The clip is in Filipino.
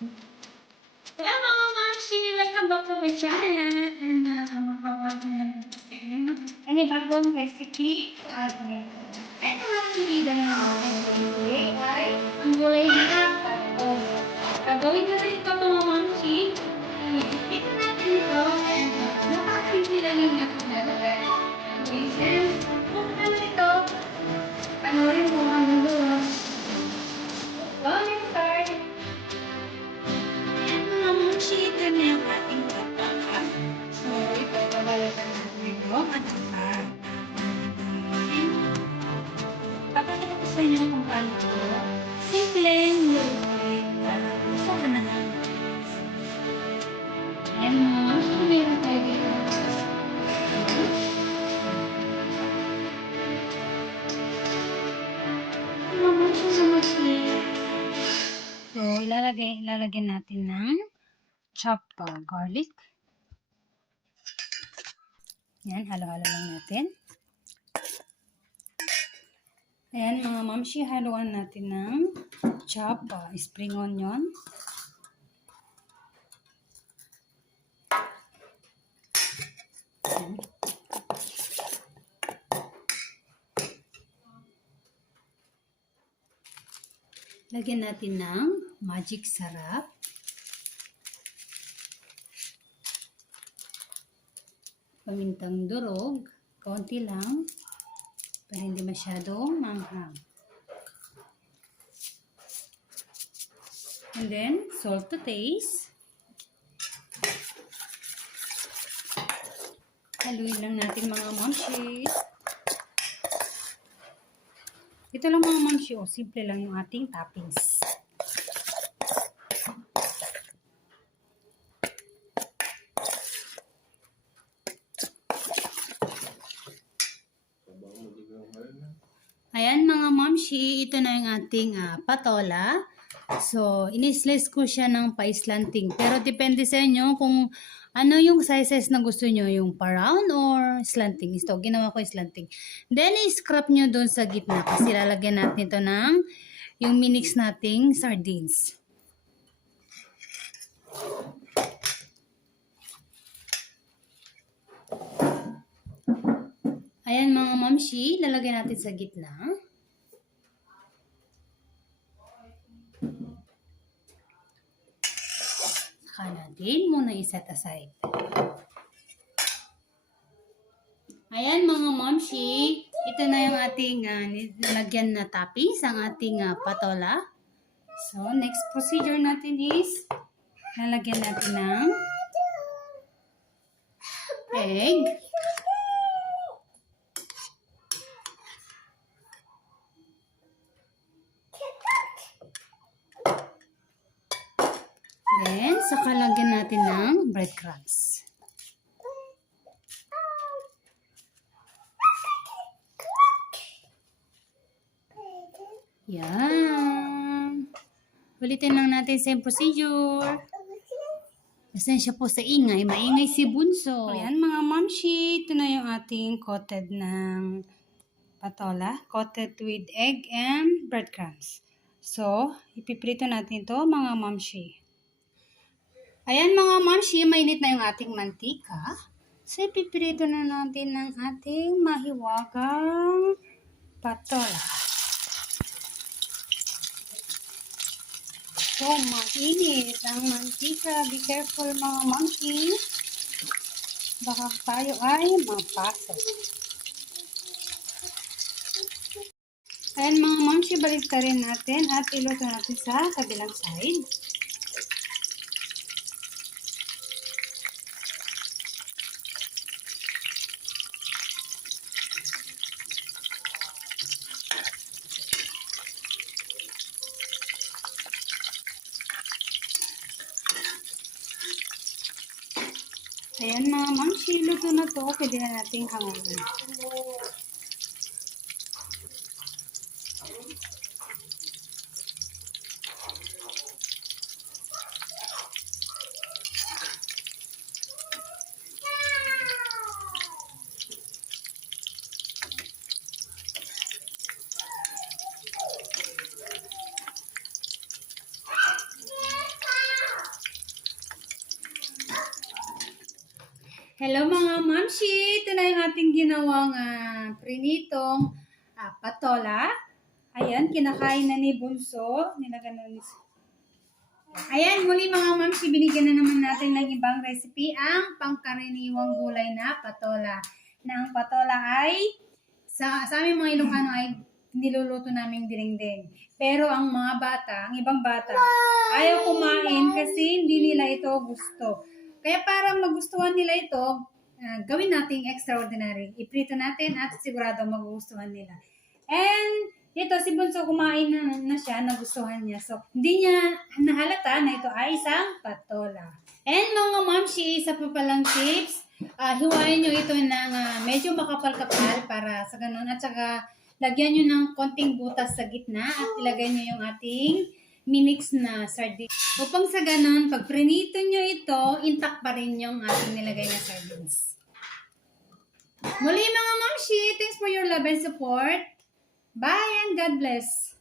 Hello, Maxi! Welcome back to my channel! Ano bagong recipe? Ano ang pinida na today ay ang gulay na tato. Gagawin na rin ito mga Maxi. Ito natin ito. Napaka-simple lang yung natin. Okay, sis. Kung ano ito, panoorin mo ang dulo. Let's start! Mga Maxi, ito na yung ating tataka. So, ito, babalatan natin ito. At saka, papakita ko sa inyo kung paano ito. Simple, nilulupay. Gusto ko na. Ayan mga Maxi, meron tayo dito. Mga Maxi, mga Maxi. So, ilalagyan natin ng chopped garlic. Yan, halo-halo lang natin. Ayan mga mamshi, haluan natin ng chopped spring onion. Ayan. Lagyan natin ng magic sarap. Pamintang durog, kaunti lang, para hindi masyadong manghang. And then, salt to taste. Haluin lang natin mga mamshi. Ito lang mga mamshi, simple lang yung ating toppings. Ayan mga mamshi, ito na yung ating patola. So, inislice ko siya ng pa-slanting. Pero depende sa inyo kung ano yung sizes na gusto nyo, yung pa-round or slanting. Ito, ginawa ko slanting. Then, i-scrap nyo doon sa gitna kasi lalagyan natin ito ng yung minix nating sardines. Ayan mga mamshi, lalagyan natin sa gitna. Saka natin muna i-set aside. Ayan mga mamshi, ito na yung ating nilagyan na toppings, ang ating patola. So, next procedure natin is lalagyan natin ng egg. Then, saka lagyan natin ng breadcrumbs. Yan. Ulitin lang natin same procedure. Pasensya po sa ingay. Maingay si Bunso. Ayan mga mamshi. Ito na yung ating coated ng patola. Coated with egg and breadcrumbs. So, ipiprito natin ito mga mamshi. Ayan mga mamshi, mainit na yung ating mantika. So, ipiprito na natin ng ating mahiwagang patola. So, mainit ang mantika. Be careful mga mamshi. Baka tayo ay mapasok. Ayan mga mamshi, balik rin natin at iluto natin sa kabilang side. Ayan mga mamshi, luto na to. Pwede na nating hanguin. Hello mga mamshi! Ito na yung ating ginawang prinitong patola. Ayan, kinakain na ni Bunso. Nilagyan na ni... Ayan, muli mga mamshi, binigyan na naman natin ng ibang recipe ang pangkaraniwang gulay na patola. Na ang patola ay, sa aming mga Ilocano ay niluluto naming dinding. Pero ang mga bata, ang ibang bata, ayaw kumain kasi hindi nila ito gusto. Kaya para magustuhan nila ito, gawin nating extraordinary. Iprito natin at sigurado magugustuhan nila. And ito, si Bunso kumain na siya, nagustuhan niya. So, hindi niya nahalata na ito ay isang patola. And mga mamshi, isa pa palang tips, hiwain nyo ito ng medyo makapal-kapal para sa ganun. At saka, lagyan nyo ng konting butas sa gitna at ilagay nyo yung ating minix na sardines. Upang sa ganun, pag prinito nyo ito, intact pa rin yung ating nilagay na sardines. Muli mga mamshi, thanks for your love and support. Bye and God bless.